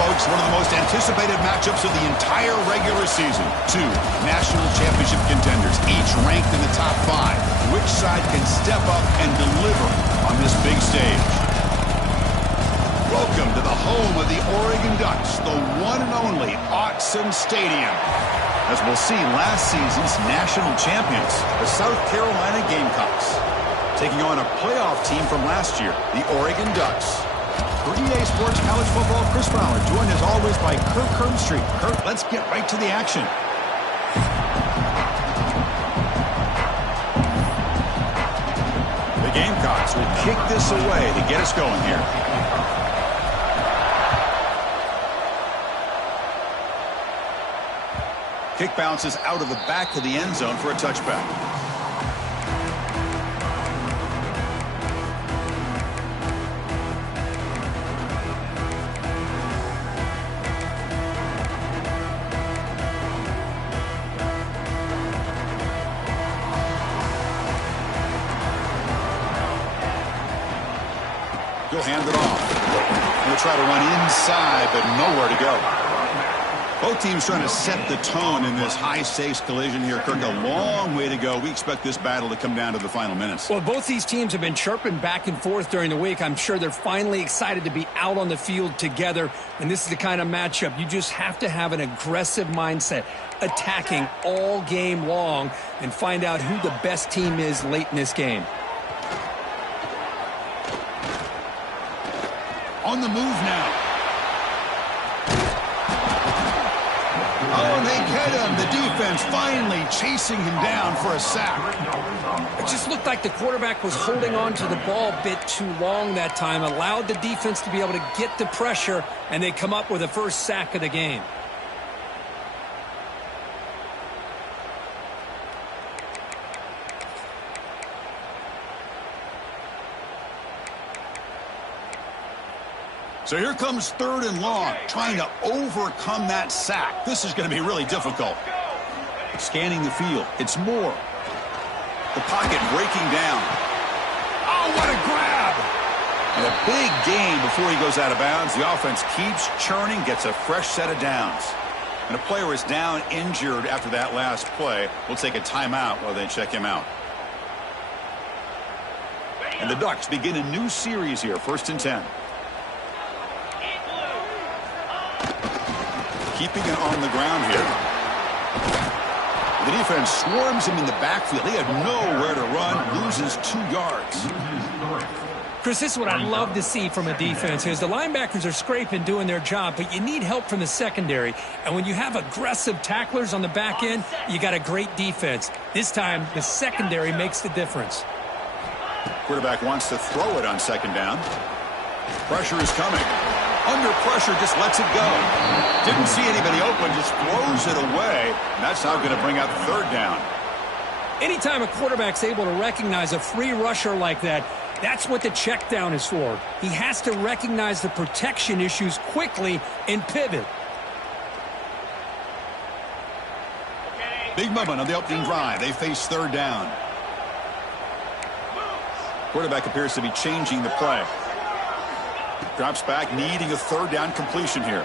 folks, one of the most anticipated matchups of the entire regular season. Two national championship contenders, each ranked in the top 5. Which side can step up and deliver on this big stage? Welcome to the home of the Oregon Ducks, the one and only Autzen Stadium. As we'll see, last season's national champions, the South Carolina Gamecocks, taking on a playoff team from last year, the Oregon Ducks. For EA Sports College Football, Chris Fowler, joined as always by Kirk Herbstreit. Kirk, let's get right to the action. The Gamecocks will kick this away to get us going here. Kick bounces out of the back of the end zone for a touchback. He'll hand it off. He'll try to run inside, but nowhere to go. Both teams trying to set the tone in this high-stakes collision here. Kirk, a long way to go. We expect this battle to come down to the final minutes. Well, both these teams have been chirping back and forth during the week. I'm sure they're finally excited to be out on the field together. And this is the kind of matchup you just have to have an aggressive mindset, attacking all game long, and find out who the best team is late in this game. On the move now. Oh, they get him. The defense finally chasing him down for a sack. It just looked like the quarterback was holding on to the ball a bit too long that time, allowed the defense to be able to get the pressure, and they come up with the first sack of the game. So here comes 3rd and long, trying to overcome that sack. This is going to be really difficult. Scanning the field. It's Moore. The pocket breaking down. Oh, what a grab! And a big gain before he goes out of bounds. The offense keeps churning, gets a fresh set of downs. And a player is down injured after that last play. We'll take a timeout while they check him out. And the Ducks begin a new series here, 1st and 10. Keeping it on the ground here. The defense swarms him in the backfield. He had nowhere to run, loses 2 yards. Chris, this is what I love to see from a defense is the linebackers are scraping, doing their job, but you need help from the secondary. And when you have aggressive tacklers on the back end, you got a great defense. This time, the secondary makes the difference. Quarterback wants to throw it on 2nd down. Pressure is coming. Under pressure, just lets it go. Didn't see anybody open, just throws it away. And that's now going to bring out 3rd down. Anytime a quarterback's able to recognize a free rusher like that, that's what the check down is for. He has to recognize the protection issues quickly and pivot. Big moment on the opening drive. They face 3rd down. Quarterback appears to be changing the play. Drops back, needing a 3rd down completion here.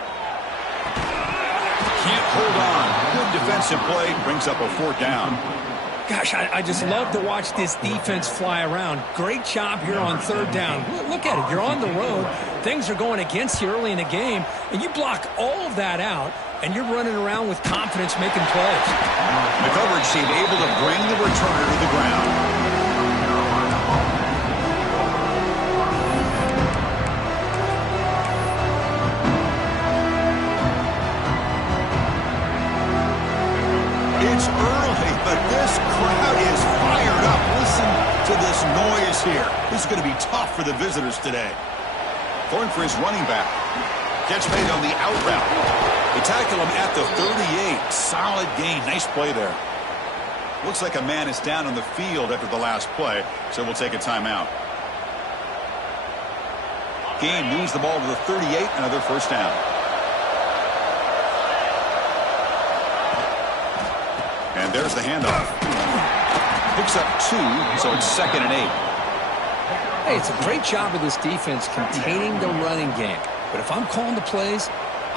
Can't hold on. Good defensive play. Brings up a 4th down. Gosh, I just love to watch this defense fly around. Great job here on 3rd down. Look at it. You're on the road. Things are going against you early in the game, and you block all of that out, and you're running around with confidence making plays. The coverage team able to bring the returner to the ground. It's early, but this crowd is fired up. Listen to this noise here. This is going to be tough for the visitors today. Going for his running back. Catch made on the out route. They tackle him at the 38. Solid gain. Nice play there. Looks like a man is down on the field after the last play, so we'll take a timeout. Gain moves the ball to the 38. Another 1st down. And there's the handoff. Picks up 2, so it's 2nd and 8. Hey, it's a great job of this defense containing the running game. But if I'm calling the plays,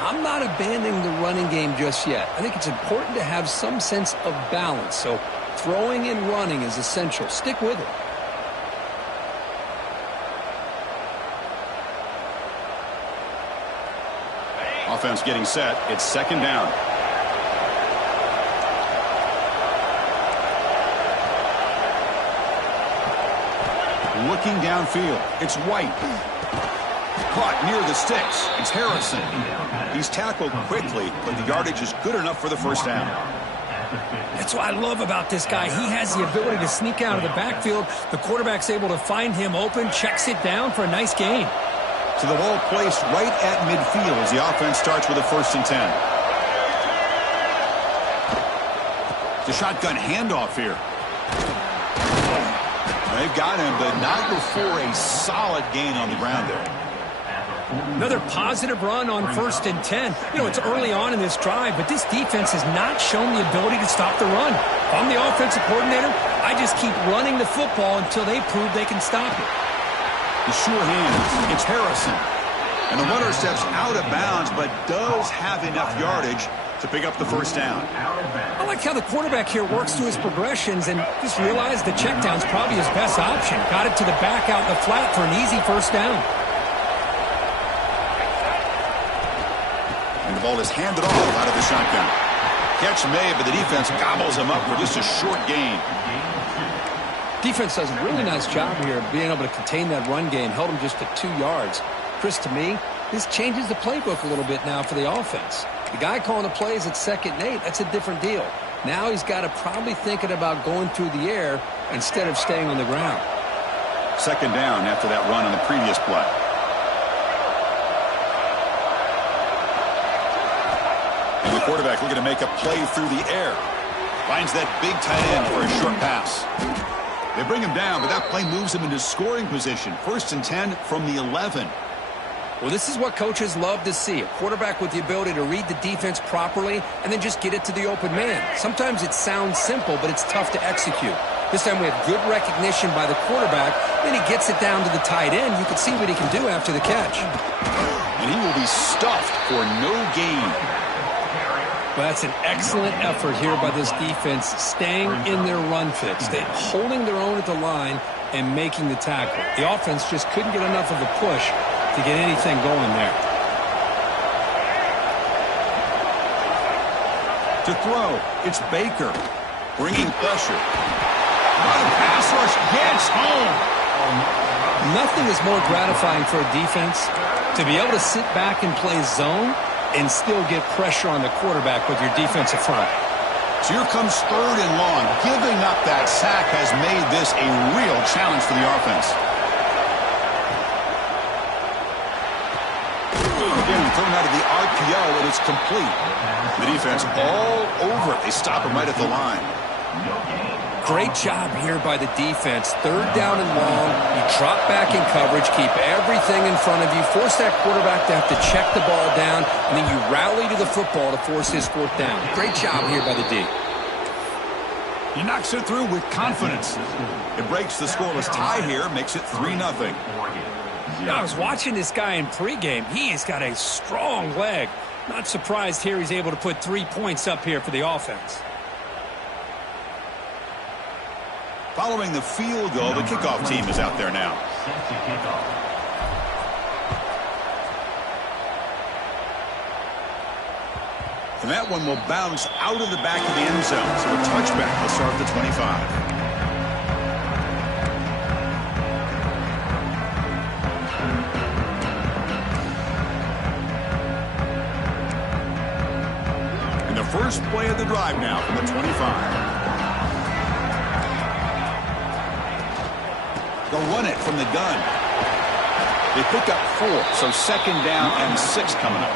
I'm not abandoning the running game just yet. I think it's important to have some sense of balance. So throwing and running is essential. Stick with it. Offense getting set. It's second down. Looking downfield. It's White. Caught near the sticks. It's Harrison. He's tackled quickly, but the yardage is good enough for the first down. That's what I love about this guy. He has the ability to sneak out of the backfield. The quarterback's able to find him open, checks it down for a nice gain. So the ball placed right at midfield as the offense starts with a 1st and 10. The shotgun handoff here. They've got him, but not before a solid gain on the ground there. Another positive run on 1st and 10. You know, it's early on in this drive, but this defense has not shown the ability to stop the run. If I'm the offensive coordinator, I just keep running the football until they prove they can stop it. The sure hands. It's Harrison. And the runner steps out of bounds, but does have enough yardage to pick up the first down. I like how the quarterback here works through his progressions and just realized the check down's probably his best option. Got it to the back out in the flat for an easy first down. And the ball is handed off out of the shotgun. Catch made, but the defense gobbles him up for just a short gain. Defense does a really nice job here of being able to contain that run game. Held him just to 2 yards. Chris, to me, this changes the playbook a little bit now for the offense. The guy calling the plays at 2nd and 8, that's a different deal. Now he's got to probably thinking about going through the air instead of staying on the ground. 2nd down after that run on the previous play. And the quarterback looking to make a play through the air. Finds that big tight end for a short pass. They bring him down, but that play moves him into scoring position. 1st and 10 from the 11. Well, this is what coaches love to see. A quarterback with the ability to read the defense properly and then just get it to the open man. Sometimes it sounds simple, but it's tough to execute. This time we have good recognition by the quarterback. Then he gets it down to the tight end. You can see what he can do after the catch. And he will be stuffed for no gain. Well, that's an excellent effort here by this defense, staying in their run fix. They're holding their own at the line and making the tackle. The offense just couldn't get enough of a push to get anything going there. To throw, it's Baker, bringing pressure. The pass rush gets home. Nothing is more gratifying for a defense to be able to sit back and play zone and still get pressure on the quarterback with your defensive front. So here comes 3rd and long. Giving up that sack has made this a real challenge for the offense. Again, thrown out of the RPO, and it's complete. The defense all over it. They stop him right at the line. Great job here by the defense. 3rd down and long. You drop back in coverage, keep everything in front of you, force that quarterback to have to check the ball down, and then you rally to the football to force his 4th down. Great job here by the D. He knocks it through with confidence. It breaks the scoreless tie here, makes it 3-0. I was watching this guy in pregame. He's got a strong leg. Not surprised here he's able to put 3 points up here for the offense. Following the field goal, the kickoff team is out there now. And that one will bounce out of the back of the end zone. So a touchback will start the 25. And the first play of the drive now from the 25. They'll run it from the gun. They pick up 4, so 2nd down and 6 coming up.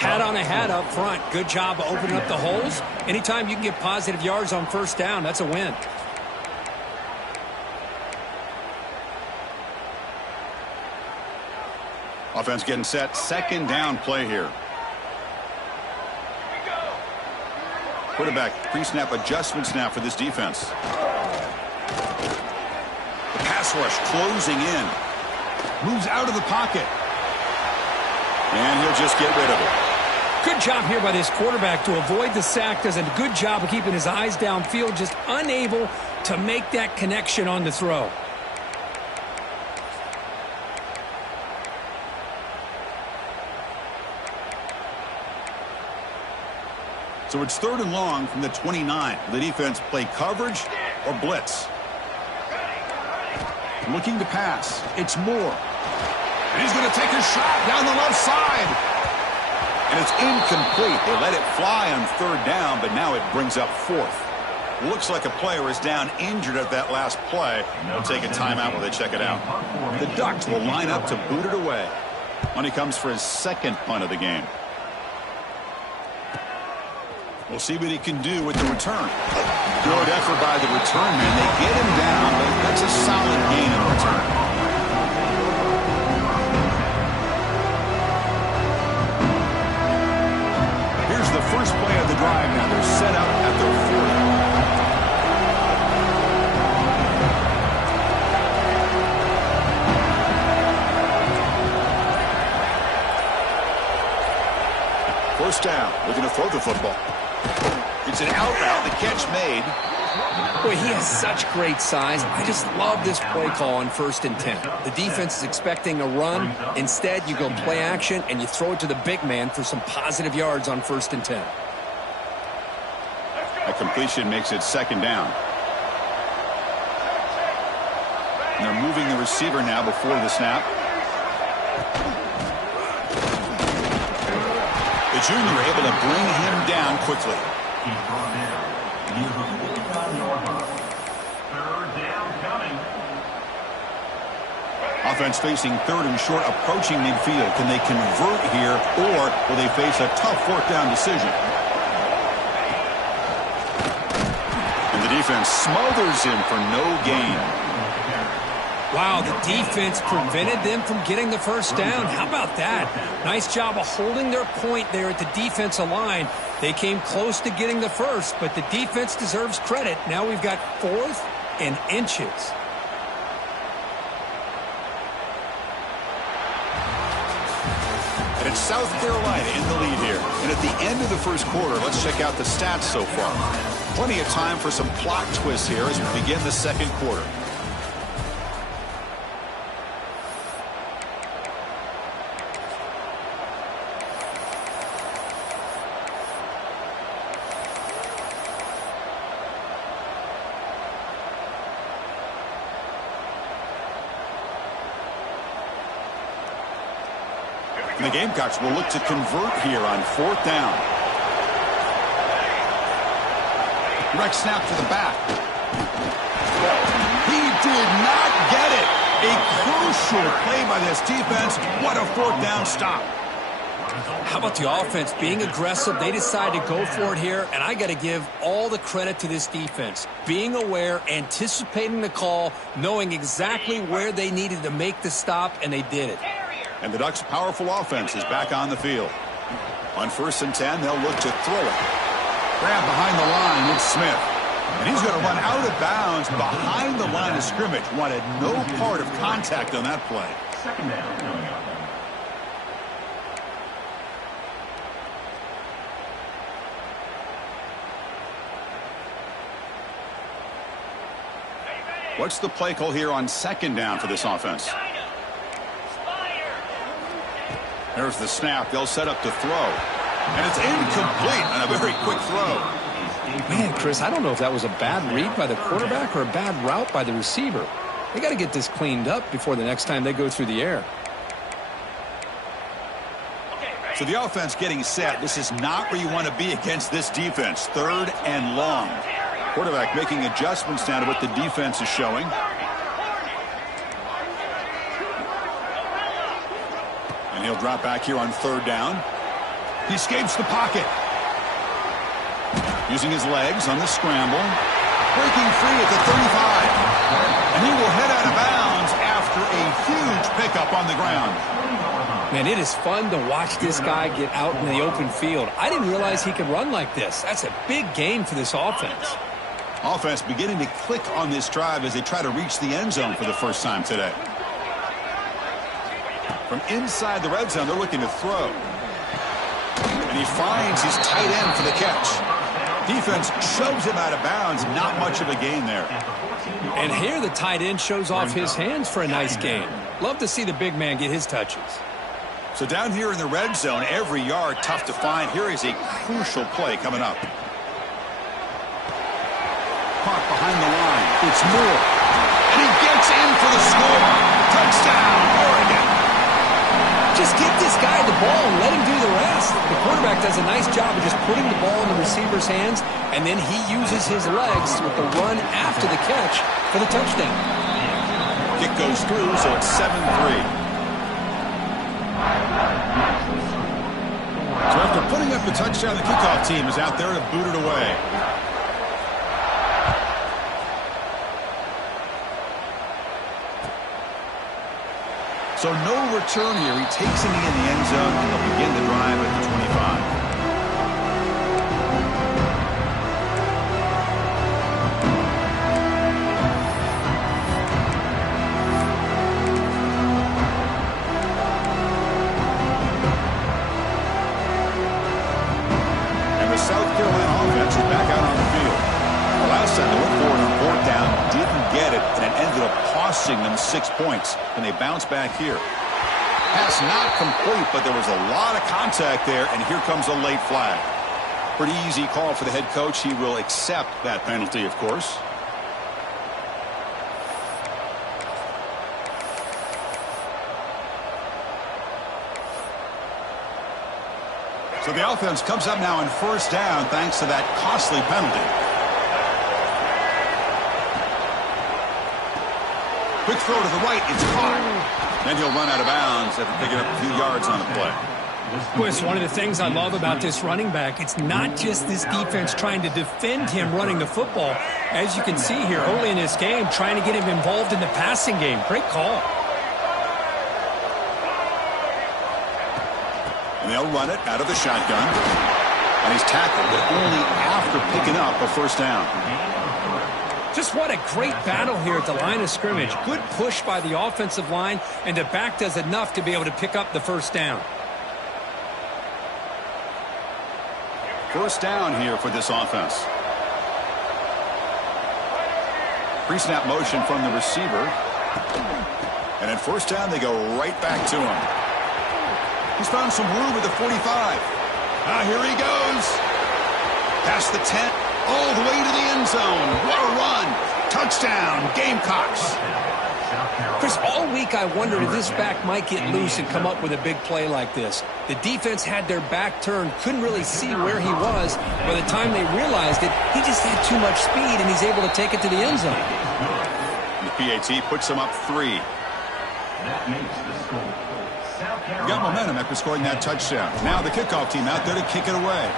Hat on a hat up front. Good job of opening up the holes. Anytime you can get positive yards on 1st down, that's a win. Offense getting set. 2nd down play here. Quarterback pre-snap adjustments now for this defense. The pass rush closing in. Moves out of the pocket. And he'll just get rid of it. Good job here by this quarterback to avoid the sack. Does a good job of keeping his eyes downfield, just unable to make that connection on the throw. So it's 3rd and long from the 29. The defense play coverage or blitz. Looking to pass. It's Moore. And he's going to take a shot down the left side. And it's incomplete. They let it fly on 3rd down, but now it brings up 4th. Looks like a player is down injured at that last play. They'll take a timeout while they check it out. The Ducks will line up to boot it away. When he comes for his 2nd punt of the game. We'll see what he can do with the return. Good effort by the return man. They get him down, but that's a solid gain in return. Here's the first play of the drive now. They're set up at their 40. First down. Looking to throw the football. It's an out route. The catch made. Boy, he has such great size. I just love this play call on 1st and 10. The defense is expecting a run. Instead, you go play action, and you throw it to the big man for some positive yards on 1st and 10. A completion makes it 2nd down. And they're moving the receiver now before the snap. The junior able to bring him down quickly. Offense facing 3rd and short, approaching midfield. Can they convert here, or will they face a tough 4th down decision? And the defense smothers him for no gain. Wow, the defense prevented them from getting the 1st down. How about that? Nice job of holding their point there at the defensive line. They came close to getting the 1st, but the defense deserves credit. Now we've got 4th and inches. And it's South Carolina in the lead here. And at the end of the 1st quarter, let's check out the stats so far. Plenty of time for some plot twists here as we begin the 2nd quarter. And the Gamecocks will look to convert here on 4th down. Direct snap to the back. He did not get it. A crucial play by this defense. What a 4th down stop. How about the offense being aggressive? They decide to go for it here, and I got to give all the credit to this defense. Being aware, anticipating the call, knowing exactly where they needed to make the stop, and they did it. And the Ducks' powerful offense is back on the field. On 1st and 10, they'll look to throw it. Grab behind the line, it's Smith. And he's going to run out of bounds behind the line of scrimmage. Wanted no part of contact on that play. 2nd down. What's the play call here on 2nd down for this offense? There's the snap. They'll set up to throw. And it's incomplete on a very quick throw. Man, Chris, I don't know if that was a bad read by the quarterback or a bad route by the receiver. They got to get this cleaned up before the next time they go through the air. So the offense getting set. This is not where you want to be against this defense. 3rd and long. Quarterback making adjustments now to what the defense is showing. And he'll drop back here on 3rd down. He escapes the pocket. Using his legs on the scramble. Breaking free at the 35. And he will head out of bounds after a huge pickup on the ground. Man, it is fun to watch this guy get out in the open field. I didn't realize he could run like this. That's a big gain for this offense. Offense beginning to click on this drive as they try to reach the end zone for the first time today. From inside the red zone, they're looking to throw. And he finds his tight end for the catch. Defense shoves him out of bounds. Not much of a gain there. And here the tight end shows off his hands for a nice gain. Love to see the big man get his touches. So down here in the red zone, every yard tough to find. Here is a crucial play coming up. Caught behind the line. It's Moore. And he gets in for the score. Touchdown, Oregon. Just get this guy the ball and let him do the rest. The quarterback does a nice job of just putting the ball in the receiver's hands, and then he uses his legs with the run after the catch for the touchdown. Kick goes through, so it's 7-3. So after putting up the touchdown, the kickoff team is out there to boot it away. So no return here. He takes it in the end zone, and they'll begin the drive at the 25. And the South Carolina offense is back out on the field. The last time they went for it on fourth down, didn't get it, and it ended up costing them 6 points. And they bounce back here. Pass not complete, but there was a lot of contact there, and here comes a late flag. Pretty easy call for the head coach. He will accept that penalty, of course. So the offense comes up now on first down thanks to that costly penalty. Quick throw to the right. It's caught. Then he'll run out of bounds after picking up a few yards on the play. Boy, it's one of the things I love about this running back. It's not just this defense trying to defend him running the football. As you can see here early in this game, trying to get him involved in the passing game. Great call. And they'll run it out of the shotgun. And he's tackled, but only after picking up a first down. Just what a great battle here at the line of scrimmage. Good push by the offensive line, and the back does enough to be able to pick up the first down. First down here for this offense. Pre-snap motion from the receiver. And at first down, they go right back to him. He's found some room at the 45. Here he goes. Past the 10. All the way to the end zone. What a run. Touchdown, Gamecocks. Chris, all week I wondered if this back might get loose and come up with a big play like this. The defense had their back turned, couldn't really see where he was. By the time they realized it, he just had too much speed, and he's able to take it to the end zone. The PAT puts him up 3. Got momentum after scoring that touchdown. Now the kickoff team out there to kick it away.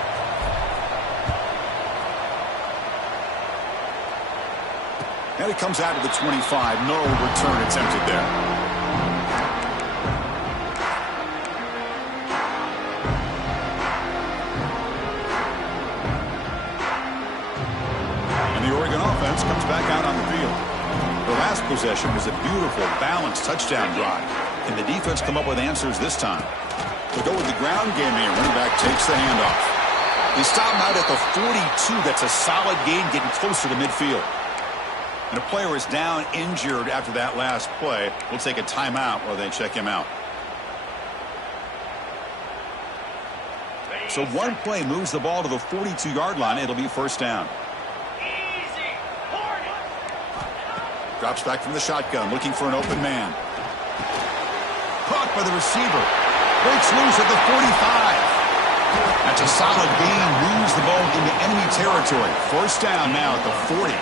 And it comes out to the 25. No return attempted there. And the Oregon offense comes back out on the field. The last possession was a beautiful, balanced touchdown drive. Can the defense come up with answers this time? They'll go with the ground game here. Running back takes the handoff. They stop him out at the 42. That's a solid gain, getting closer to midfield. And a player is down injured after that last play. We'll take a timeout while they check him out. So one play moves the ball to the 42-yard line. It'll be first down. Drops back from the shotgun, looking for an open man. Caught by the receiver. Breaks loose at the 45. That's a solid gain. Moves the ball into enemy territory. First down now at the 40.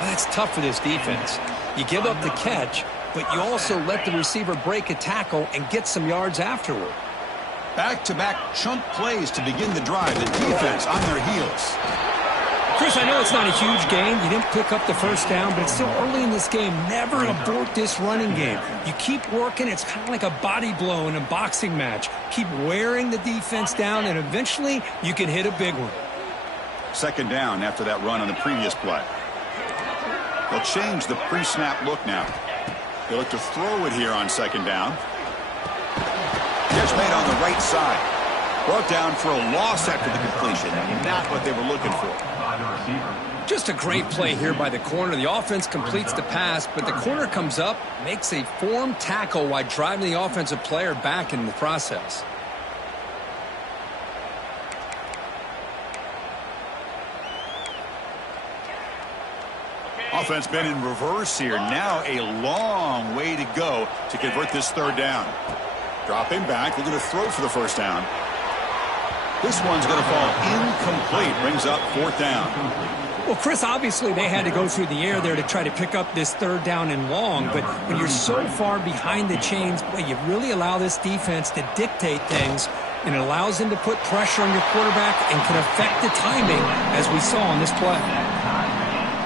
That's tough for this defense. You give up the catch, but you also let the receiver break a tackle and get some yards afterward. Back-to-back chunk plays to begin the drive. The defense on their heels. Chris, I know it's not a huge game. You didn't pick up the first down, but it's still early in this game. Never abort this running game. You keep working. It's kind of like a body blow in a boxing match. Keep wearing the defense down, and eventually you can hit a big one. Second down after that run on the previous play. They'll change the pre-snap look now. They look to throw it here on second down. Catch made on the right side. Brought down for a loss after the completion. Not what they were looking for. Just a great play here by the corner. The offense completes the pass, but the corner comes up, makes a formed tackle while driving the offensive player back in the process. Offense been in reverse here. Now a long way to go to convert this third down. Dropping back, looking to throw for the first down. This one's going to fall incomplete. Brings up fourth down. Well, Chris, obviously they had to go through the air there to try to pick up this third down and long, but when you're so far behind the chains, boy, you really allow this defense to dictate things, and it allows them to put pressure on your quarterback and can affect the timing, as we saw on this play.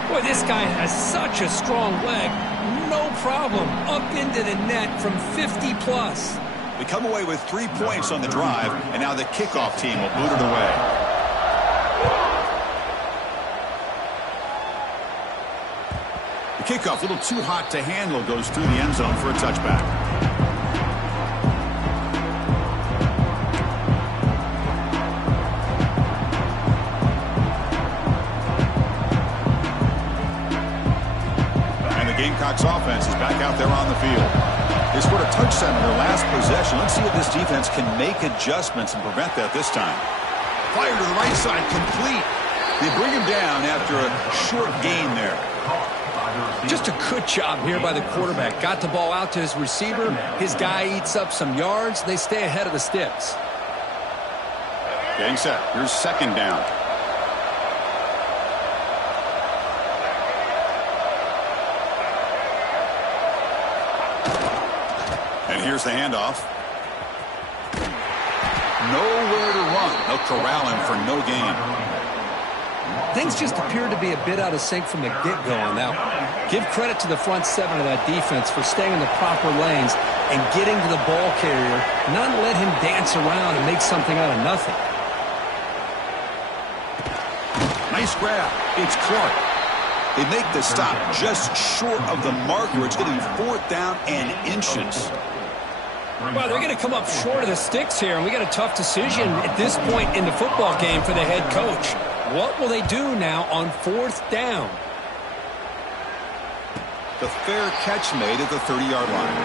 Boy, this guy has such a strong leg. No problem. Up into the net from 50 plus. They come away with 3 points on the drive, and now the kickoff team will boot it away. The kickoff, a little too hot to handle, goes through the end zone for a touchback. And the Gamecocks offense is back out there on the field. They scored a touchdown in their last possession. Let's see if this defense can make adjustments and prevent that this time. Fire to the right side, complete. They bring him down after a short gain there. Just a good job here by the quarterback. Got the ball out to his receiver. His guy eats up some yards. They stay ahead of the sticks. Getting set. Here's second down. And here's the handoff. Nowhere to run. They'll corral him for no gain. Things just appeared to be a bit out of sync from the get-go on that one. Give credit to the front seven of that defense for staying in the proper lanes and getting to the ball carrier, not let him dance around and make something out of nothing. Nice grab. It's Clark. They make the stop just short of the marker. It's going to be fourth down and inches. Well, they're going to come up short of the sticks here, and we got a tough decision at this point in the football game for the head coach. What will they do now on fourth down? The fair catch made at the 30-yard line.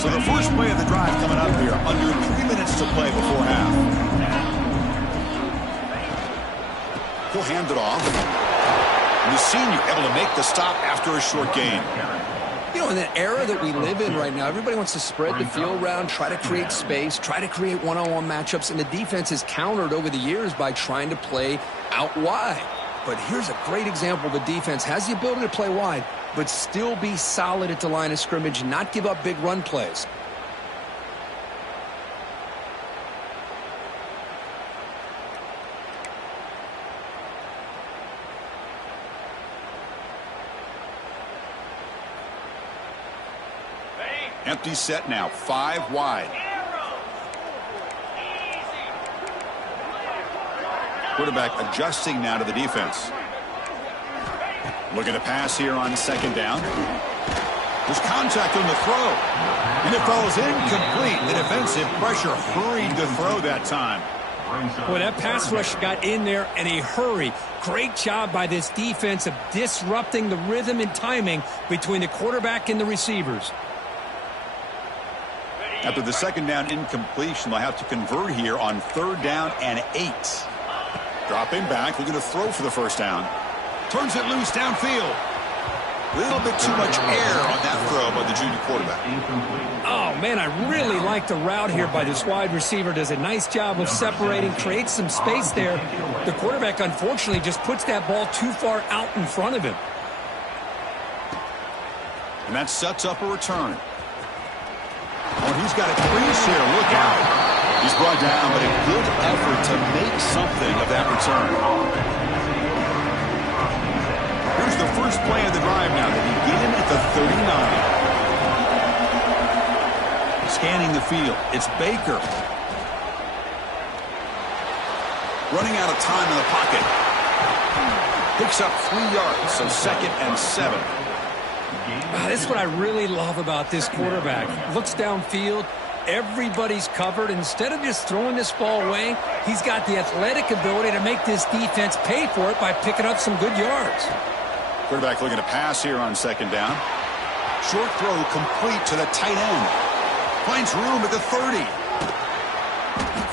So the first play of the drive coming up here. Under 3 minutes to play before half. He'll hand it off. And the senior able to make the stop after a short gain. You know, in the era that we live in right now, everybody wants to spread the field around, try to create space, try to create one-on-one matchups, and the defense has countered over the years by trying to play out wide. But here's a great example. The defense has the ability to play wide, but still be solid at the line of scrimmage, not give up big run plays. Empty set now, 5 wide. Quarterback adjusting now to the defense. Looking to pass here on second down. There's contact on the throw. And it falls incomplete. The defensive pressure hurried to throw that time. Boy, that pass rush got in there in a hurry. Great job by this defense of disrupting the rhythm and timing between the quarterback and the receivers. After the second down incompletion, they'll have to convert here on third down and 8. Dropping back, looking to throw for the first down. Turns it loose downfield. A little bit too much air on that throw by the junior quarterback. Oh, man, I really like the route here by this wide receiver. Does a nice job of separating, creates some space there. The quarterback, unfortunately, just puts that ball too far out in front of him. And that sets up a return. Oh, he's got a crease here. Look out. He's brought down, but a good effort to make something of that return. Here's the first play of the drive now. They begin at the 39. Scanning the field. It's Baker. Running out of time in the pocket. Picks up 3 yards, so 2nd and 7. This is what I really love about this quarterback. Looks downfield. Everybody's covered. Instead of just throwing this ball away, he's got the athletic ability to make this defense pay for it by picking up some good yards. Quarterback looking to pass here on 2nd down. Short throw complete to the tight end. Finds room at the 30.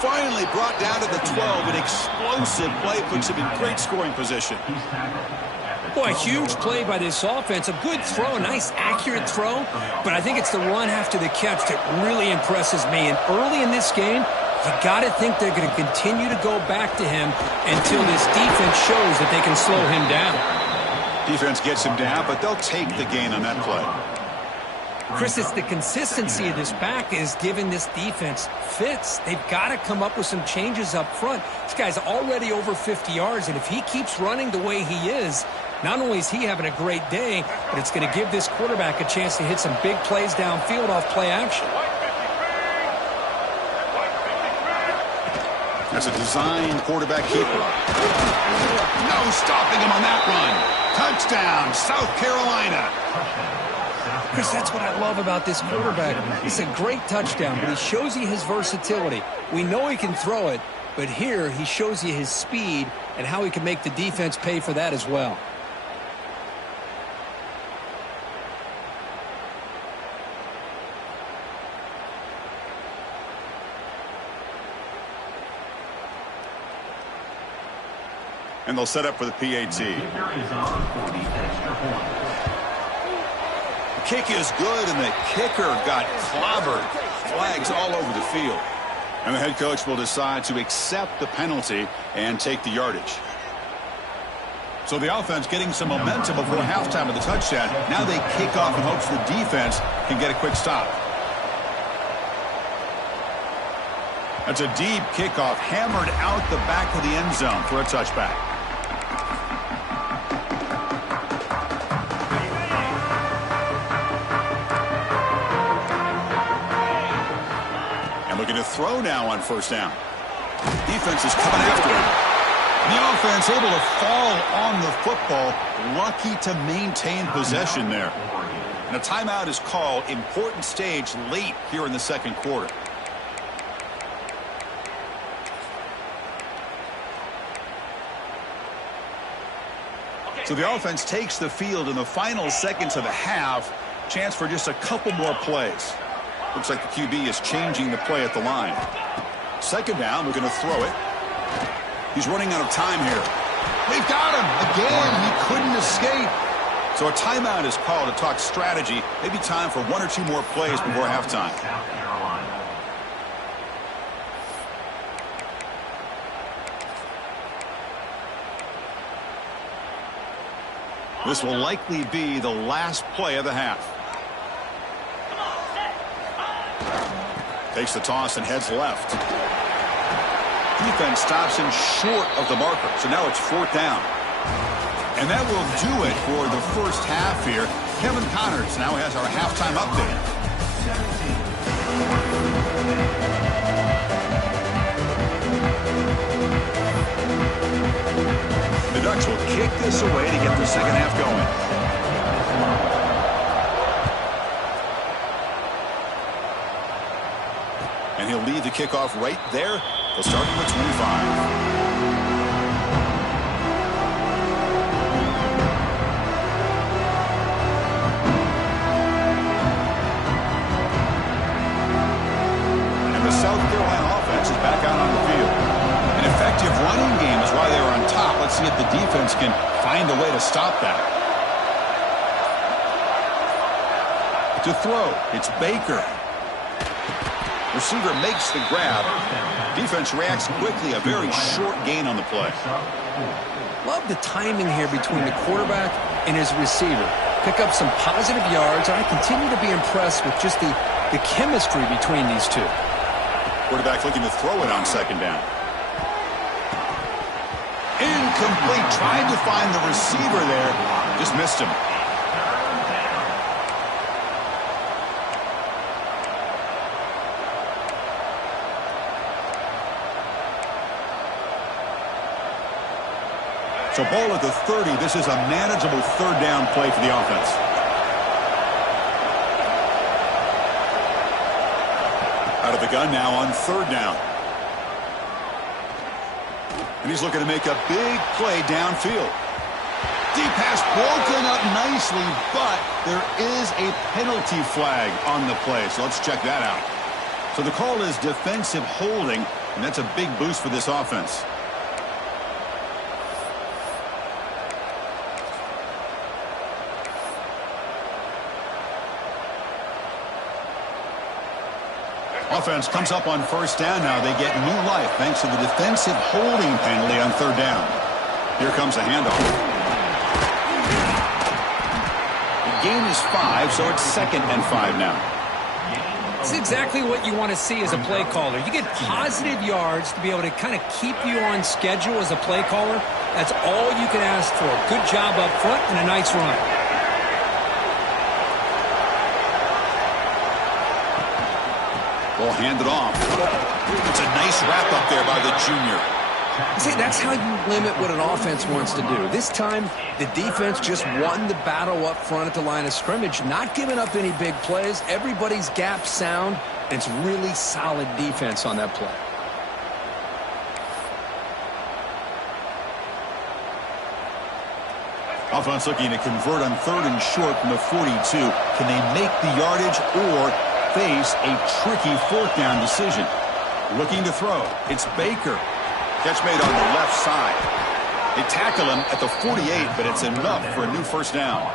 Finally brought down to the 12. An explosive play puts him in great scoring position. Boy, huge play by this offense. A good throw, a nice accurate throw. But I think it's the run after the catch that really impresses me. And early in this game, you got to think they're going to continue to go back to him until this defense shows that they can slow him down. Defense gets him down, but they'll take the gain on that play. Chris, it's the consistency of this back is giving this defense fits. They've got to come up with some changes up front. This guy's already over 50 yards, and if he keeps running the way he is, not only is he having a great day, but it's going to give this quarterback a chance to hit some big plays downfield off play action. That's a design quarterback keeper. No stopping him on that run. Touchdown, South Carolina. Chris, that's what I love about this quarterback. It's a great touchdown, but he shows you his versatility. We know he can throw it, but here he shows you his speed and how he can make the defense pay for that as well. And they'll set up for the PAT. Kick is good, and the kicker got clobbered. Flags all over the field. And the head coach will decide to accept the penalty and take the yardage. So the offense getting some momentum before halftime of the touchdown. Now they kick off in hopes the defense can get a quick stop. That's a deep kickoff, hammered out the back of the end zone for a touchback. Looking to throw now on 1st down. Defense is coming after him. The offense able to fall on the football. Lucky to maintain possession there. And a timeout is called. Important stage late here in the 2nd quarter. So the offense takes the field in the final seconds of the half. Chance for just a couple more plays. Looks like the QB is changing the play at the line. 2nd down, we're going to throw it. He's running out of time here. They've got him again. He couldn't escape. So a timeout is called to talk strategy. Maybe time for 1 or 2 more plays before halftime. This will likely be the last play of the half. Takes the toss and heads left. Defense stops him short of the marker. So now it's 4th down. And that will do it for the first half here. Kevin Connors now has our halftime update. The Ducks will kick this away to get the 2nd half going. And he'll lead the kickoff right there. They'll start from the 25. South Carolina offense is back out on the field. An effective running game is why they were on top. Let's see if the defense can find a way to stop that. To throw, it's Baker. Receiver makes the grab. Defense reacts quickly. A very short gain on the play. Love the timing here between the quarterback and his receiver. Pick up some positive yards. I continue to be impressed with just the chemistry between these two. Quarterback looking to throw it on 2nd down. Incomplete. Tried to find the receiver there. Just missed him. So ball at the 30. This is a manageable third down play for the offense. Out of the gun now on third down. And he's looking to make a big play downfield. Deep pass broken up nicely, but there is a penalty flag on the play. So let's check that out. So the call is defensive holding, and that's a big boost for this offense. Offense comes up on first down now. They get new life thanks to the defensive holding penalty on third down. Here comes a handoff. The gain is 5, so it's 2nd and 5 now. It's exactly what you want to see as a play caller. You get positive yards to be able to kind of keep you on schedule as a play caller. That's all you can ask for. Good job up front and a nice run. Ball handed off. It's a nice wrap up there by the junior. See, that's how you limit what an offense wants to do. This time, the defense just won the battle up front at the line of scrimmage, not giving up any big plays. Everybody's gap sound. It's really solid defense on that play. Offense looking to convert on 3rd and short from the 42. Can they make the yardage or face a tricky 4th down decision? Looking to throw. It's Baker. Catch made on the left side. They tackle him at the 48, but it's enough for a new first down.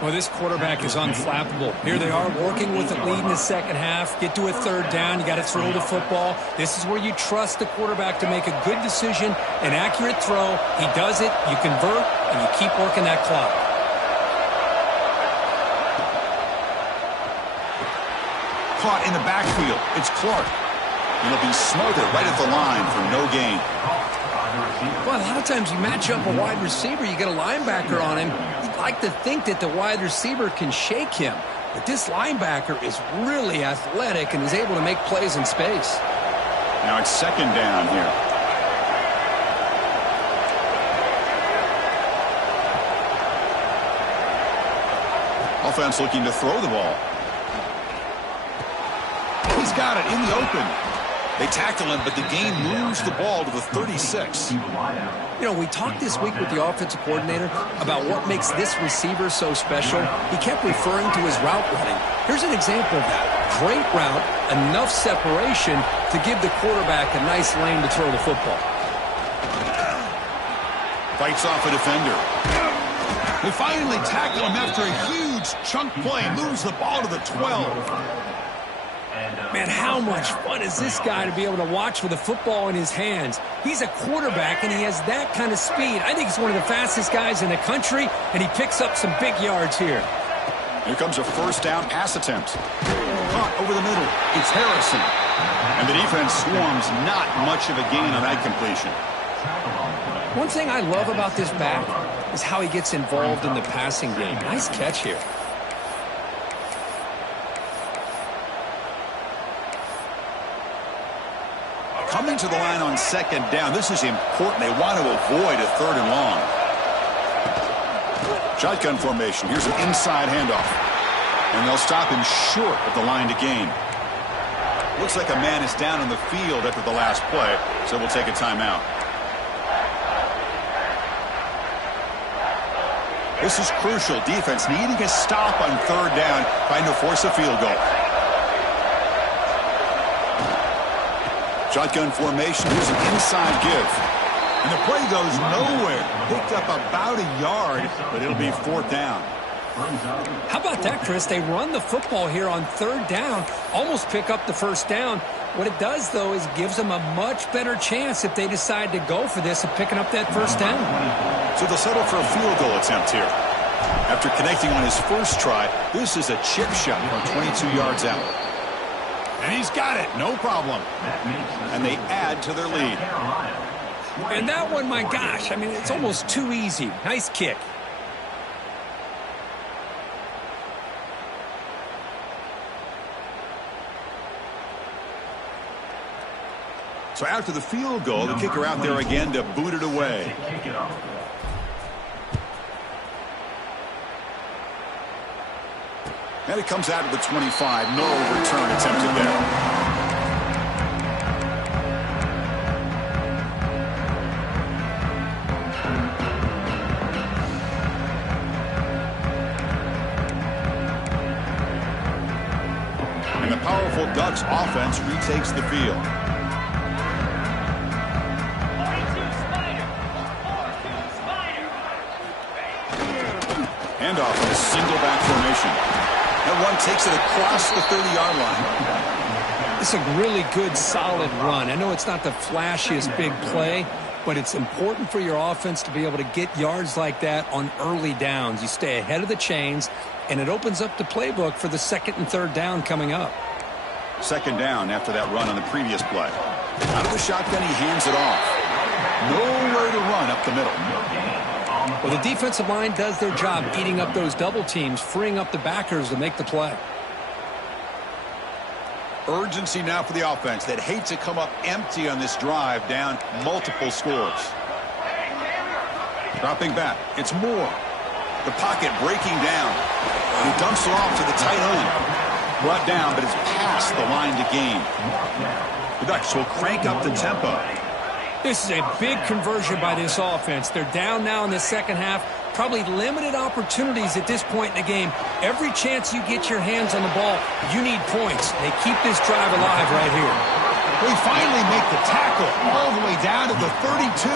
Well, this quarterback is unflappable. Here they are working with a lead in the second half. Get to a 3rd down. You got to throw the football. This is where you trust the quarterback to make a good decision, an accurate throw. He does it. You convert, and you keep working that clock. Caught in the backfield. It's Clark. And he'll be smothered right at the line for no gain. Well, a lot of times you match up a wide receiver, you get a linebacker on him. You'd like to think that the wide receiver can shake him. But this linebacker is really athletic and is able to make plays in space. Now it's 2nd down here. Offense looking to throw the ball. He's got it in the open. They tackle him, but the gain moves the ball to the 36. You know, we talked this week with the offensive coordinator about what makes this receiver so special. He kept referring to his route running. Here's an example of that. Great route, enough separation to give the quarterback a nice lane to throw the football. Fights off a defender. They finally tackle him after a huge chunk play. Moves the ball to the 12. Man, how much fun is this guy to be able to watch with the football in his hands? He's a quarterback, and he has that kind of speed. I think he's one of the fastest guys in the country, and he picks up some big yards here. Here comes a 1st down pass attempt. Caught over the middle. It's Harrison. And the defense swarms, not much of a gain on that completion. One thing I love about this back is how he gets involved in the passing game. Nice catch here. Coming to the line on 2nd down. This is important. They want to avoid a 3rd and long. Shotgun formation. Here's an inside handoff. And they'll stop him short of the line to gain. Looks like a man is down on the field after the last play, so we'll take a timeout. This is crucial. Defense needing a stop on 3rd down, trying to force a field goal. Shotgun formation. Here's an inside give. And the play goes nowhere. Picked up about a yard, but it'll be 4th down. How about that, Chris? They run the football here on 3rd down, almost pick up the 1st down. What it does, though, is gives them a much better chance if they decide to go for this of picking up that 1st down. So they'll settle for a field goal attempt here. After connecting on his first try, this is a chip shot from 22 yards out. And he's got it, no problem. And they add to their lead. And that one, my gosh, I mean, it's almost too easy. Nice kick. So after the field goal, the kicker out there again to boot it away. And it comes out to the 25. No return attempted there. And the powerful Ducks offense retakes the field. Handoff in a single back formation. And one takes it across the 30-yard line. It's a really good, solid run. I know it's not the flashiest big play, but it's important for your offense to be able to get yards like that on early downs. You stay ahead of the chains, and it opens up the playbook for the second and third down coming up. Second down after that run on the previous play. Out of the shotgun, he hands it off. Nowhere to run up the middle. Well, the defensive line does their job eating up those double teams, freeing up the backers to make the play. Urgency now for the offense that hates to come up empty on this drive, down multiple scores. Dropping back, it's Moore. The pocket breaking down. He dumps it off to the tight end. Brought down, but it's past the line to gain. The Ducks will crank up the tempo. This is a big conversion by this offense. They're down now in the second half. Probably limited opportunities at this point in the game. Every chance you get your hands on the ball, you need points. They keep this drive alive right here. We finally make the tackle all the way down to the 32.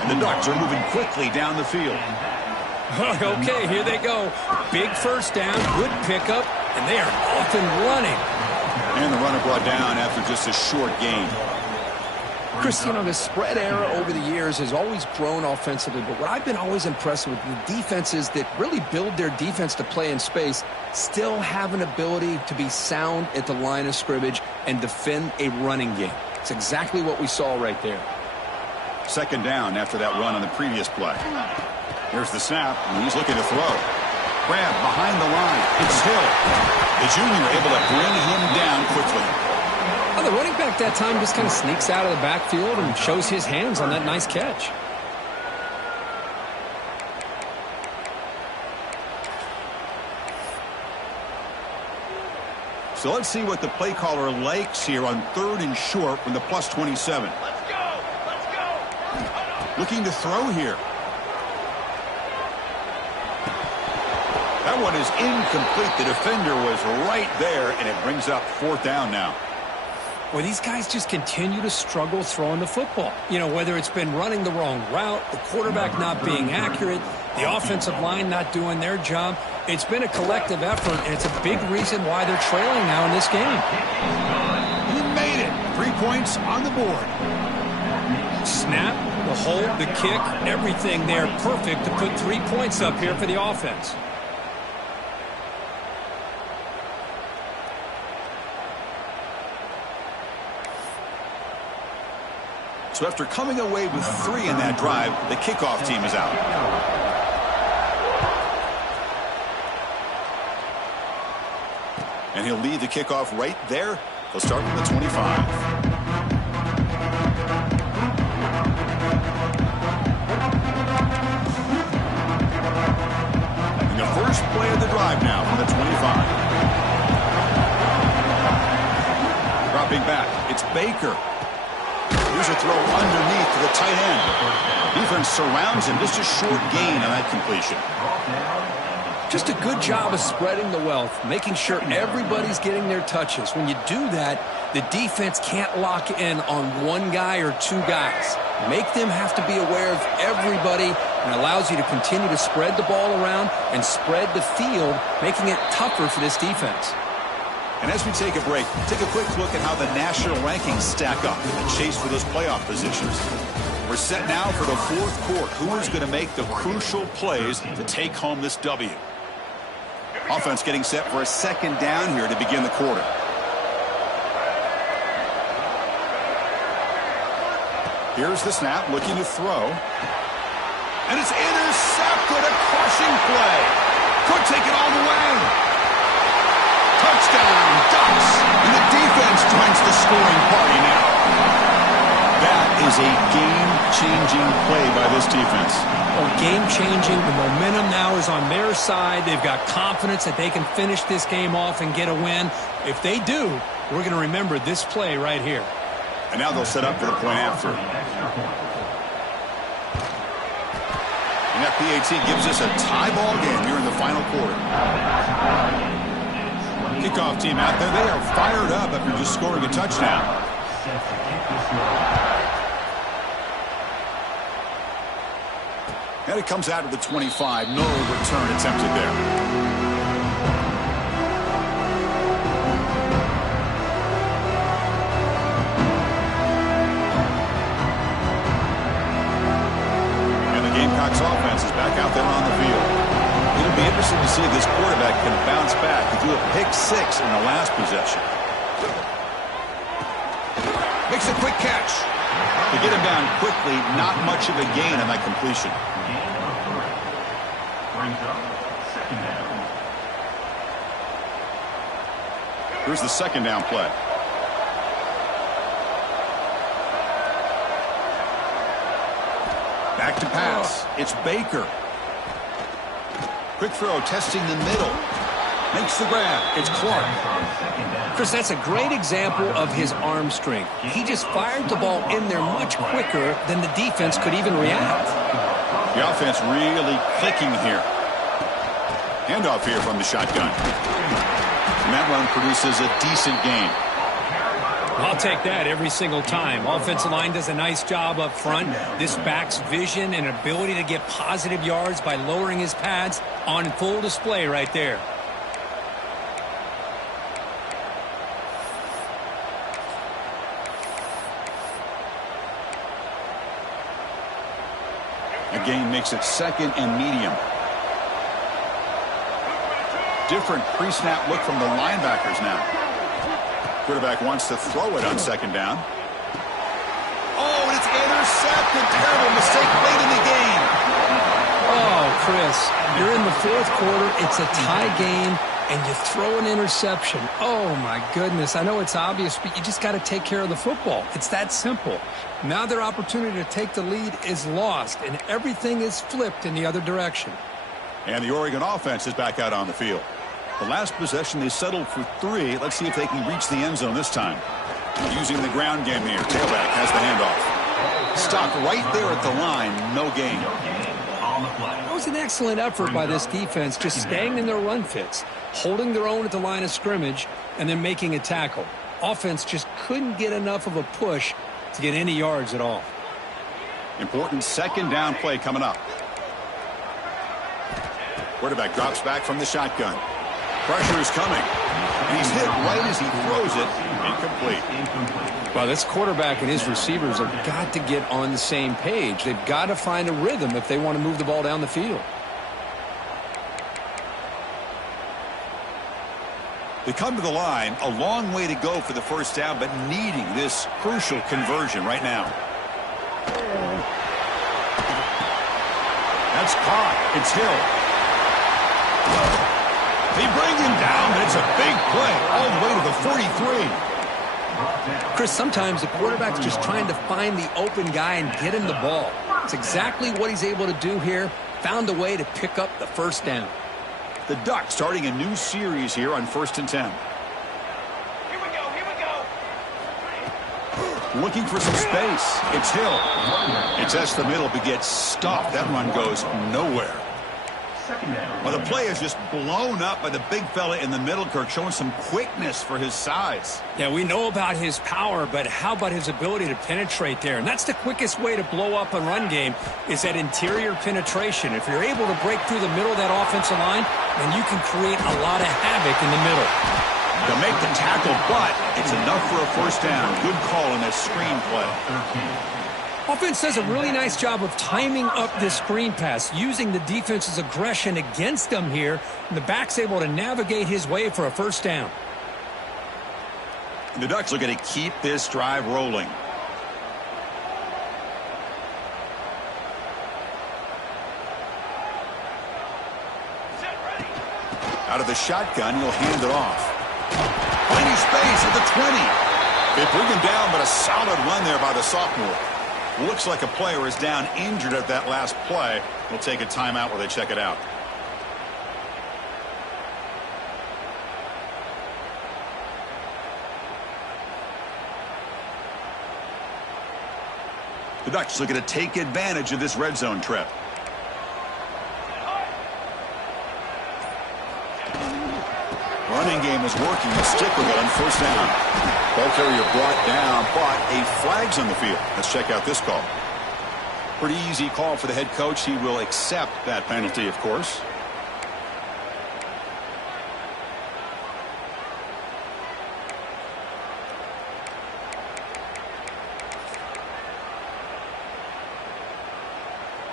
And the Ducks are moving quickly down the field. Okay, here they go. Big first down, good pickup, and they are off and running. And the runner brought down after just a short gain. Chris, you know, the spread era over the years has always grown offensively, but what I've been always impressed with, the defenses that really build their defense to play in space still have an ability to be sound at the line of scrimmage and defend a running game. It's exactly what we saw right there. Second down after that run on the previous play. Here's the snap, and he's looking to throw. Grab behind the line. It's Hill. The junior able to bring him down quickly. Well, the running back that time just kind of sneaks out of the backfield and shows his hands on that nice catch. So let's see what the play caller likes here on third and short from the plus 27. Let's go! Let's go! Looking to throw here. That one is incomplete. The defender was right there, and it brings up fourth down now. Well, these guys just continue to struggle throwing the football. You know, whether it's been running the wrong route, the quarterback not being accurate, the offensive line not doing their job. It's been a collective effort, and it's a big reason why they're trailing now in this game. He made it. 3 points on the board. Snap, the hold, the kick, everything there perfect to put 3 points up here for the offense. So after coming away with 3 in that drive, the kickoff team is out. And he'll lead the kickoff right there. He'll start from the 25. And the first play of the drive now from the 25. Dropping back, it's Baker. Here's a throw underneath to the tight end. Defense surrounds him. Just a short gain on that completion. Just a good job of spreading the wealth, making sure everybody's getting their touches. When you do that, the defense can't lock in on one guy or 2 guys. Make them have to be aware of everybody, and allows you to continue to spread the ball around and spread the field, making it tougher for this defense. And as we take a break, take a quick look at how the national rankings stack up in the chase for those playoff positions. We're set now for the fourth quarter. Who is going to make the crucial plays to take home this W? Offense getting set for a second down here to begin the quarter. Here's the snap, looking to throw. And it's intercepted, a crushing play. Could take it all the way. Touchdown, Ducks. And the defense offense joins the scoring party now. That is a game-changing play by this defense. Oh, game-changing. The momentum now is on their side. They've got confidence that they can finish this game off and get a win. If they do, we're going to remember this play right here. And now they'll set up for the point after. And that PAT gives us a tie ball game here in the final quarter. Kickoff team out there. They are fired up after just scoring a touchdown. And it comes out of the 25. No return attempted there. And the Gamecocks offense is back out there on the field. It'll be interesting to see if this quarterback can bounce back. He threw a pick-6 in the last possession. Makes a quick catch. To get him down quickly, not much of a gain on that completion. Here's the second down play. Back to pass. It's Baker. Quick throw, testing the middle. Makes the grab. It's Clark. Chris, that's a great example of his arm strength. He just fired the ball in there much quicker than the defense could even react. The offense really clicking here. Handoff here from the shotgun. And that run produces a decent gain. I'll take that every single time. Offensive line does a nice job up front. This back's vision and ability to get positive yards by lowering his pads on full display right there. A gain makes it second and medium. Different pre-snap look from the linebackers now. Quarterback wants to throw it on second down. Oh, and it's intercepted. Terrible mistake late in the game. Oh, Chris, you're in the fourth quarter. It's a tie game, and you throw an interception. Oh, my goodness. I know it's obvious, but you just got to take care of the football. It's that simple. Now their opportunity to take the lead is lost, and everything is flipped in the other direction. And the Oregon offense is back out on the field. The last possession, they settled for 3. Let's see if they can reach the end zone this time. Using the ground game here. Tailback has the handoff. Stopped right there at the line. No gain. That was an excellent effort by this defense, just staying in their run fits, holding their own at the line of scrimmage, and then making a tackle. Offense just couldn't get enough of a push to get any yards at all. Important second down play coming up. Quarterback drops back from the shotgun. Pressure is coming. And he's hit right as he throws it. Incomplete. Well, this quarterback and his receivers have got to get on the same page. They've got to find a rhythm if they want to move the ball down the field. They come to the line, a long way to go for the first down, but needing this crucial conversion right now. That's caught. It's Hill. They bring him down, but it's a big play all the way to the 43. Chris, sometimes the quarterback's just trying to find the open guy and get him the ball. It's exactly what he's able to do here. Found a way to pick up the first down. The Ducks starting a new series here on 1st and 10. Here we go, here we go. Looking for some space. It's Hill. It's S the middle, but gets stopped. That run goes nowhere. Well, the play is just blown up by the big fella in the middle, Kirk, showing some quickness for his size. Yeah, we know about his power, but how about his ability to penetrate there? And that's the quickest way to blow up a run game is that interior penetration. If you're able to break through the middle of that offensive line, then you can create a lot of havoc in the middle. To make the tackle, but it's enough for a first down. Good call on that screen play. Offense does a really nice job of timing up this screen pass, using the defense's aggression against them here, and the back's able to navigate his way for a first down. And the Ducks looking to keep this drive rolling. Out of the shotgun, he'll hand it off. Finding space at the 20. They bring him down, but a solid run there by the sophomore. Looks like a player is down injured at that last play. We'll take a timeout while they check it out. The Ducks looking to take advantage of this red zone trip. Running game is working. They'll stick with it on first down. Ball carrier brought down, but a flag's on the field. Let's check out this call. Pretty easy call for the head coach. He will accept that penalty, of course.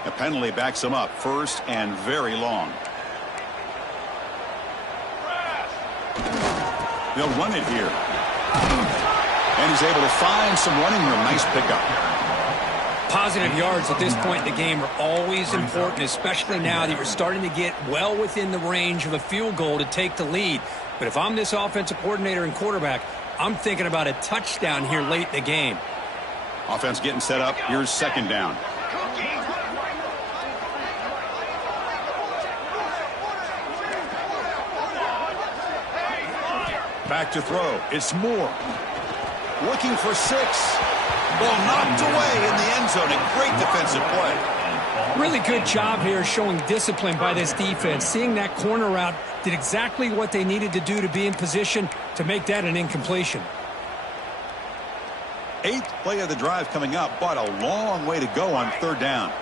The penalty backs him up first and very long. They'll run it here. And he's able to find some running room. Nice pickup. Positive yards at this point in the game are always important, especially now that you're starting to get well within the range of a field goal to take the lead. But if I'm this offensive coordinator and quarterback, I'm thinking about a touchdown here late in the game. Offense getting set up. Here's second down. Back to throw. It's Moore. Looking for 6. Ball knocked away in the end zone. A great defensive play. Really good job here showing discipline by this defense. Seeing that corner route, did exactly what they needed to do to be in position to make that an incompletion. 8th play of the drive coming up, but a long way to go on third down.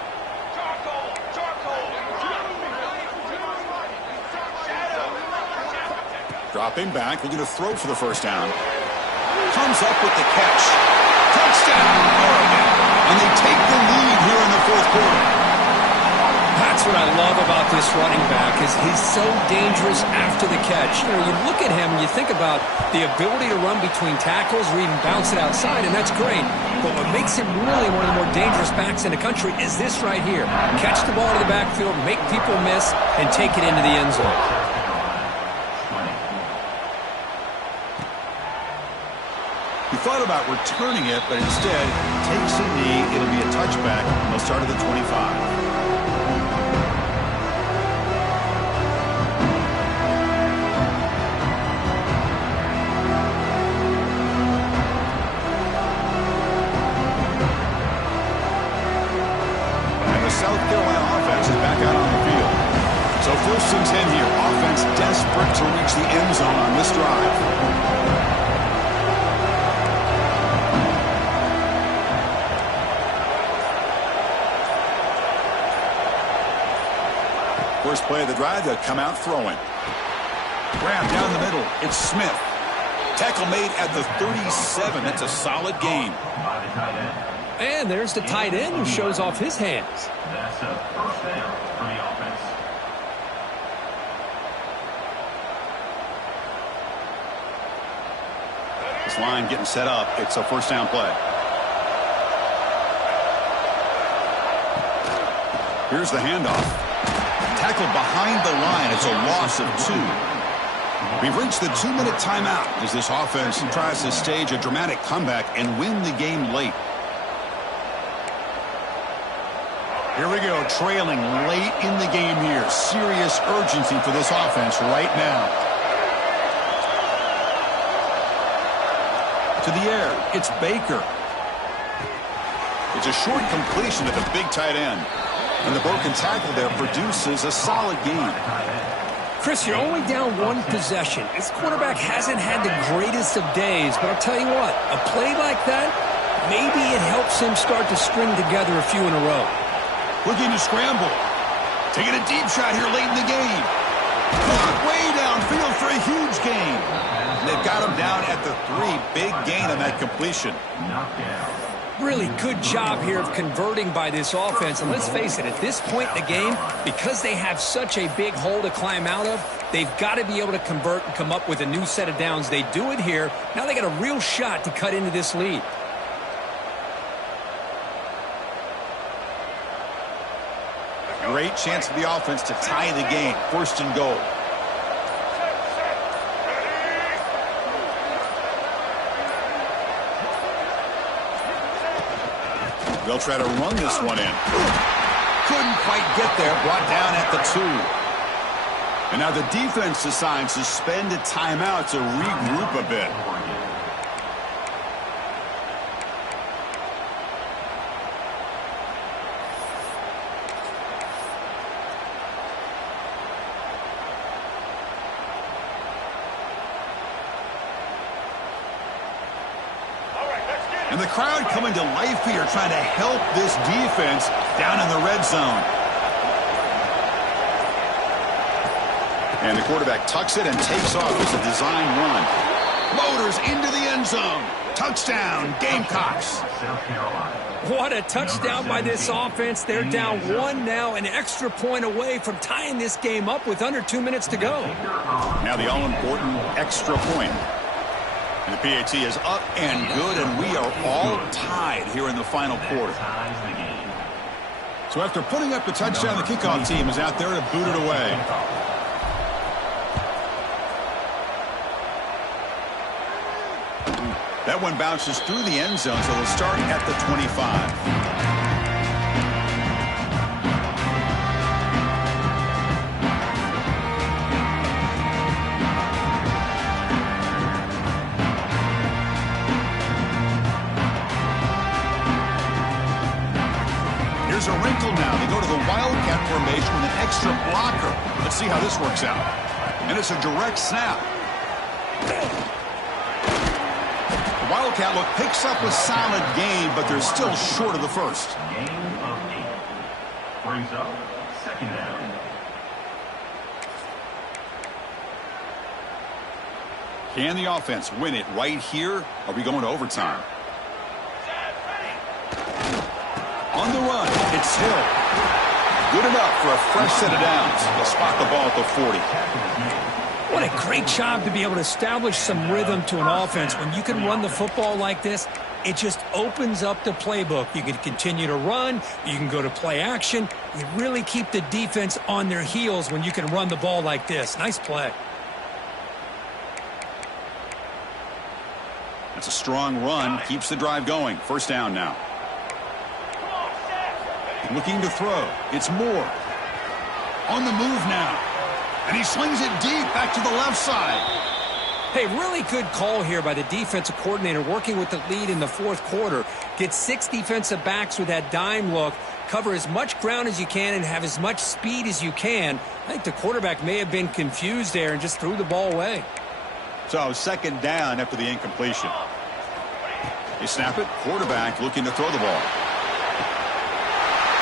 Dropping back, looking to throw for the first down. Comes up with the catch. Touchdown, Oregon. And they take the lead here in the fourth quarter. That's what I love about this running back is he's so dangerous after the catch. You know, you look at him and you think about the ability to run between tackles or even bounce it outside, and that's great. But what makes him really one of the more dangerous backs in the country is this right here. Catch the ball to the backfield, make people miss, and take it into the end zone. He thought about returning it, but instead takes a knee. It'll be a touchback. They'll start at the 25. South Carolina offense is back out on the field. So first and 10 here. Offense desperate to reach the end zone on this drive. First play of the drive, they'll come out throwing. Grab down the middle. It's Smith. Tackle made at the 37. That's a solid gain. And there's the tight end who shows off his hands. That's a first down for the offense. This line getting set up. It's a first down play. Here's the handoff. Tackled behind the line. It's a loss of 2. We've reached the 2-minute timeout as this offense tries to stage a dramatic comeback and win the game late. Here we go, trailing late in the game here. Serious urgency for this offense right now. To the air, it's Baker. It's a short completion to the big tight end. And the broken tackle there produces a solid gain. Chris, you're only down 1 possession. This quarterback hasn't had the greatest of days, but I'll tell you what, a play like that, maybe it helps him start to string together a few in a row. Looking to scramble. Taking a deep shot here late in the game. Caught way downfield for a huge gain. And they've got him down at the 3. Big gain on that completion. Really good job here of converting by this offense. And let's face it, at this point in the game, because they have such a big hole to climb out of, they've got to be able to convert and come up with a new set of downs. They do it here. Now they got a real shot to cut into this lead. Great chance for the offense to tie the game. First and goal. They'll try to run this one in. Couldn't quite get there. Brought down at the 2. And now the defense decides to spend a timeout to regroup a bit. And the crowd coming to life here, trying to help this defense down in the red zone. And the quarterback tucks it and takes off as a design run. Motors into the end zone. Touchdown, Gamecocks. What a touchdown by this offense. They're down 1 now, an extra point away from tying this game up with under 2 minutes to go. Now the all-important extra point. And the PAT is up and good, and we are all tied here in the final quarter. So after putting up the touchdown, the kickoff team is out there to boot it away. That one bounces through the end zone, so they'll start at the 25. Here's a wrinkle now. They go to the Wildcat formation with an extra blocker. Let's see how this works out. And it's a direct snap. The Wildcat look picks up a solid gain, but they're still short of the first. Gain of 8. Brings up 2nd down. Can the offense win it right here? Are we going to overtime? On the run, it's Hill. Good enough for a fresh set of downs. They'll spot the ball at the 40. What a great job to be able to establish some rhythm to an offense. When you can run the football like this, it just opens up the playbook. You can continue to run. You can go to play action. You really keep the defense on their heels when you can run the ball like this. Nice play. That's a strong run. Keeps the drive going. First down now. Looking to throw. It's Moore. On the move now. And he slings it deep back to the left side. Hey, really good call here by the defensive coordinator working with the lead in the 4th quarter. Get 6 defensive backs with that dime look. Cover as much ground as you can and have as much speed as you can. I think the quarterback may have been confused there and just threw the ball away. So 2nd down after the incompletion. They snap it. Quarterback looking to throw the ball.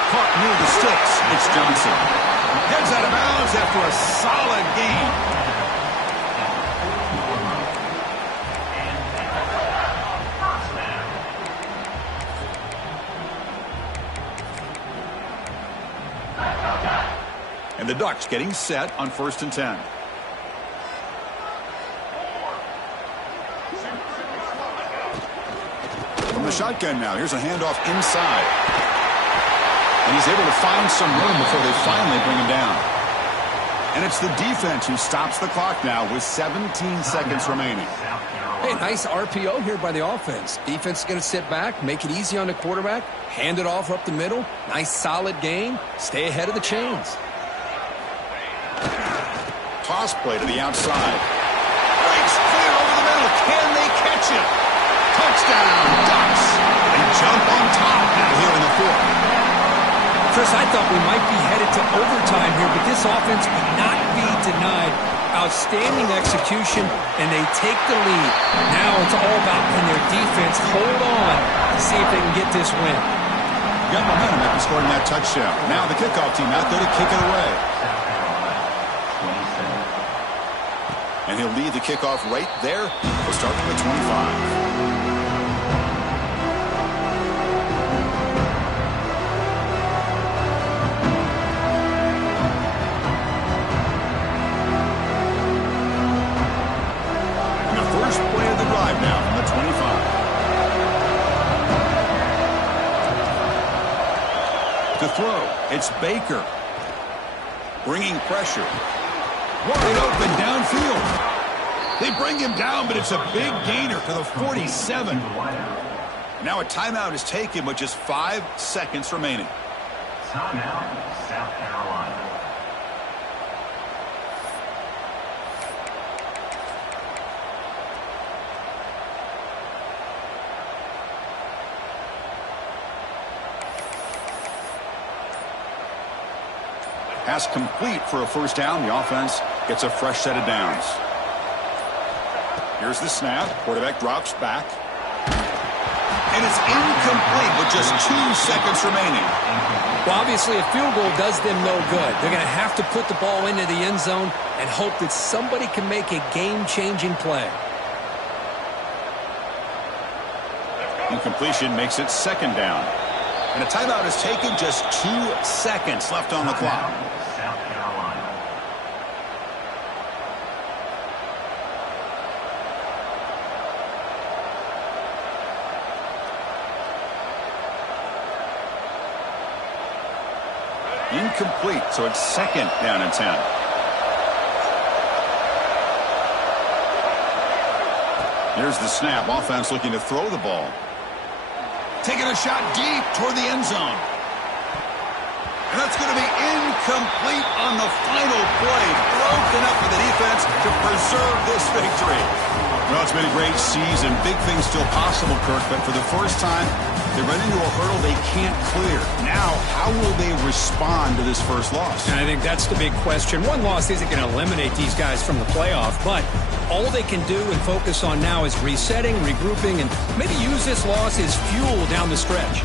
Caught near the sticks. It's Johnson. Heads out of bounds after a solid gain. And the Ducks getting set on 1st and 10. From the shotgun now. Here's a handoff inside. And he's able to find some room before they finally bring him down. And it's the defense who stops the clock now with 17 seconds remaining. Hey, nice RPO here by the offense. Defense is going to sit back, make it easy on the quarterback, hand it off up the middle. Nice solid gain. Stay ahead of the chains. Toss play to the outside. Breaks clear over the middle. Can they catch it? Touchdown, Ducks. They jump on top now here in the 4th. Chris, I thought we might be headed to overtime here, but this offense would not be denied. Outstanding execution, and they take the lead. Now it's all about can their defense hold on to see if they can get this win. Got momentum after scoring that touchdown. Now the kickoff team out there to kick it away. And he'll lead the kickoff right there. We'll start from the 25. Now from the 25. To throw, it's Baker. Bringing pressure. Wide open downfield. They bring him down, but it's a big gainer to the 47. Now a timeout is taken with just 5 seconds remaining. Timeout, South Carolina. Pass complete for a first down. The offense gets a fresh set of downs. Here's the snap. Quarterback drops back. And it's incomplete with just 2 seconds remaining. Well, obviously, a field goal does them no good. They're going to have to put the ball into the end zone and hope that somebody can make a game-changing play. Incompletion makes it second down. And a timeout is taken, just 2 seconds left on the clock. South Carolina. Incomplete, so it's second down and 10. Here's the snap. Offense looking to throw the ball. Taking a shot deep toward the end zone. And that's going to be incomplete on the final play. Broken up for the defense to preserve this victory. Well, it's been a great season. Big things still possible, Kirk, but for the first time, they run into a hurdle they can't clear. Now, how will they respond to this first loss? And I think that's the big question. One loss isn't going to eliminate these guys from the playoff, but all they can do and focus on now is resetting, regrouping, and maybe use this loss as fuel down the stretch.